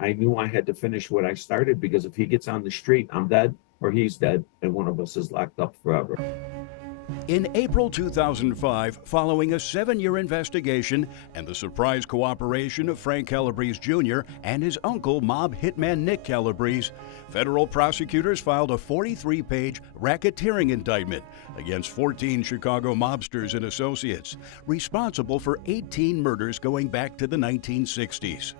I knew I had to finish what I started, because if he gets on the street, I'm dead or he's dead, and one of us is locked up forever. In April 2005, following a 7-year investigation and the surprise cooperation of Frank Calabrese Jr. and his uncle, mob hitman Nick Calabrese, federal prosecutors filed a 43-page racketeering indictment against 14 Chicago mobsters and associates, responsible for 18 murders going back to the 1960s.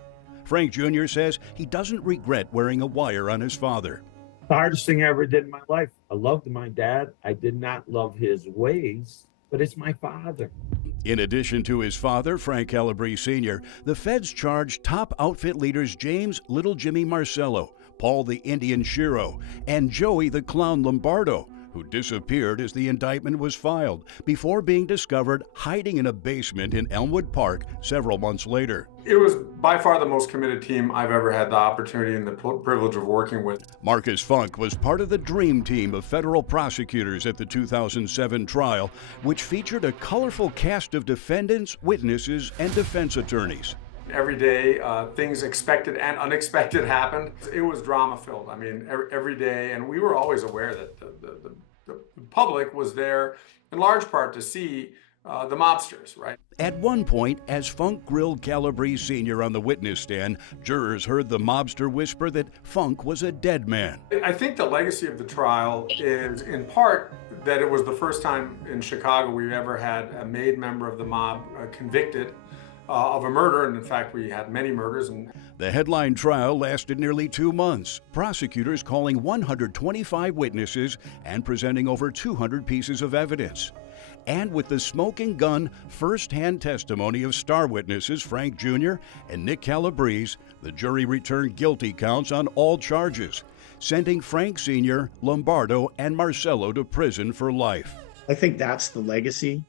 Frank Jr. says he doesn't regret wearing a wire on his father. The hardest thing I ever did in my life. I loved my dad. I did not love his ways, but it's my father. In addition to his father, Frank Calabrese Sr., the feds charged top outfit leaders James Little Jimmy Marcello, Paul the Indian Shiro, and Joey the Clown Lombardo, who disappeared as the indictment was filed before being discovered hiding in a basement in Elmwood Park several months later. It was by far the most committed team I've ever had the opportunity and the privilege of working with. Marcus Funk was part of the dream team of federal prosecutors at the 2007 trial, which featured a colorful cast of defendants, witnesses, and defense attorneys. Every day, things expected and unexpected happened. It was drama-filled. I mean, every day, and we were always aware that the public was there in large part to see the mobsters, right? At one point, as Funk grilled Calabrese Sr. on the witness stand, jurors heard the mobster whisper that Funk was a dead man. I think the legacy of the trial is, in part, that it was the first time in Chicago we've ever had a made member of the mob convicted of a murder, and in fact we had many murders. The headline trial lasted nearly 2 months, prosecutors calling 125 witnesses and presenting over 200 pieces of evidence. And with the smoking gun, first-hand testimony of star witnesses Frank Jr. and Nick Calabrese, the jury returned guilty counts on all charges, sending Frank Sr., Lombardo, and Marcello to prison for life. I think that's the legacy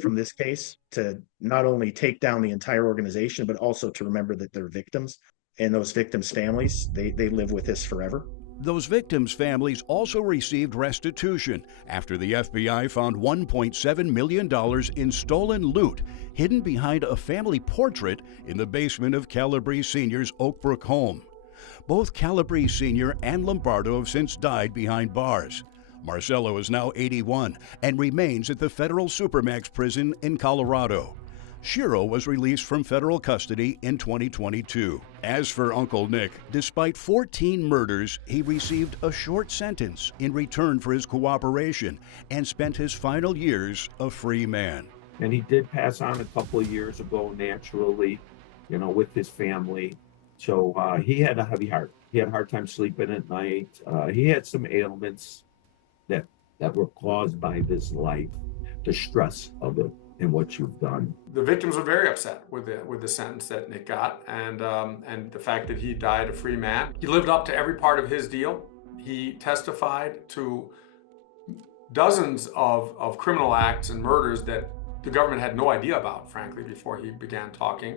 from this case, to not only take down the entire organization, but also to remember that they're victims, and those victims' families, they live with this forever. Those victims' families also received restitution after the FBI found $1.7 million in stolen loot hidden behind a family portrait in the basement of Calabrese Sr.'s Oakbrook home. Both Calabrese Sr. and Lombardo have since died behind bars. Marcello is now 81 and remains at the federal Supermax prison in Colorado. Shiro was released from federal custody in 2022. As for Uncle Nick, despite 14 murders, he received a short sentence in return for his cooperation and spent his final years a free man. And he did pass on a couple of years ago naturally, with his family. So he had a heavy heart. He had a hard time sleeping at night. He had some ailments that were caused by this life, the stress of it and what you've done. The victims were very upset with the sentence that Nick got, and the fact that he died a free man. He lived up to every part of his deal. He testified to dozens of criminal acts and murders that the government had no idea about, frankly, before he began talking.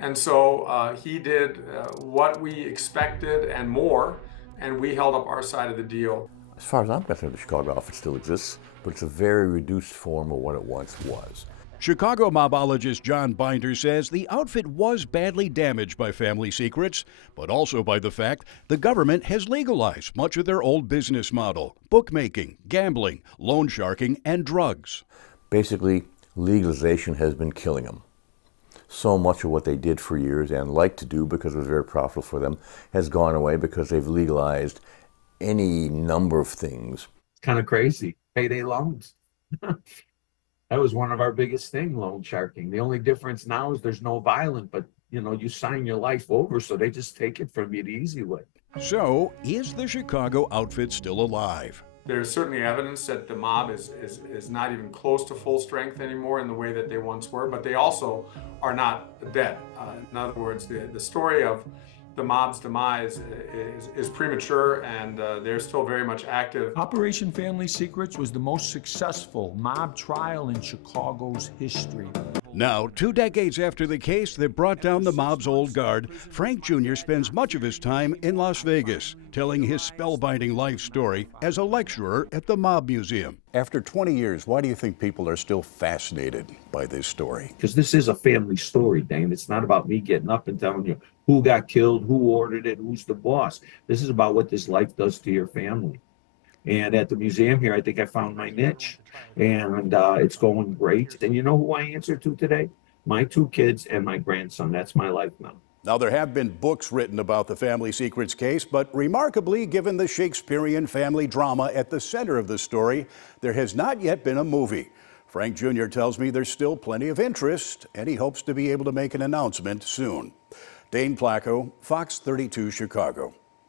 And so he did what we expected and more, and we held up our side of the deal. As far as I'm concerned, the Chicago outfit still exists, but it's a very reduced form of what it once was. Chicago mobologist John Binder says the outfit was badly damaged by family secrets, but also by the fact the government has legalized much of their old business model: bookmaking, gambling, loan sharking, and drugs. Basically, legalization has been killing them. So much of what they did for years and liked to do because it was very profitable for them has gone away because they've legalized any number of things. It's kind of crazy. Payday loans. That was one of our biggest things, loan sharking. The only difference now is there's no violence, but you sign your life over, so they just take it from you the easy way. So, is the Chicago outfit still alive? There's certainly evidence that the mob is not even close to full strength anymore in the way that they once were, but they also are not dead. In other words, the story of the mob's demise is premature, and they're still very much active. Operation Family Secrets was the most successful mob trial in Chicago's history. Now, 2 decades after the case that brought down the mob's old guard, Frank Jr. spends much of his time in Las Vegas, telling his spellbinding life story as a lecturer at the Mob Museum. After 20 years, why do you think people are still fascinated by this story? Because this is a family story, Dane. It's not about me getting up and telling you, who got killed, who ordered it, who's the boss. This is about what this life does to your family. And at the museum here, I think I found my niche, and it's going great. And you know who I answer to today? My 2 kids and my grandson. That's my life now. Now, there have been books written about the family secrets case, but remarkably, given the Shakespearean family drama at the center of the story, there has not yet been a movie. Frank Jr. tells me there's still plenty of interest, and he hopes to be able to make an announcement soon. Dane Placko, Fox 32 Chicago.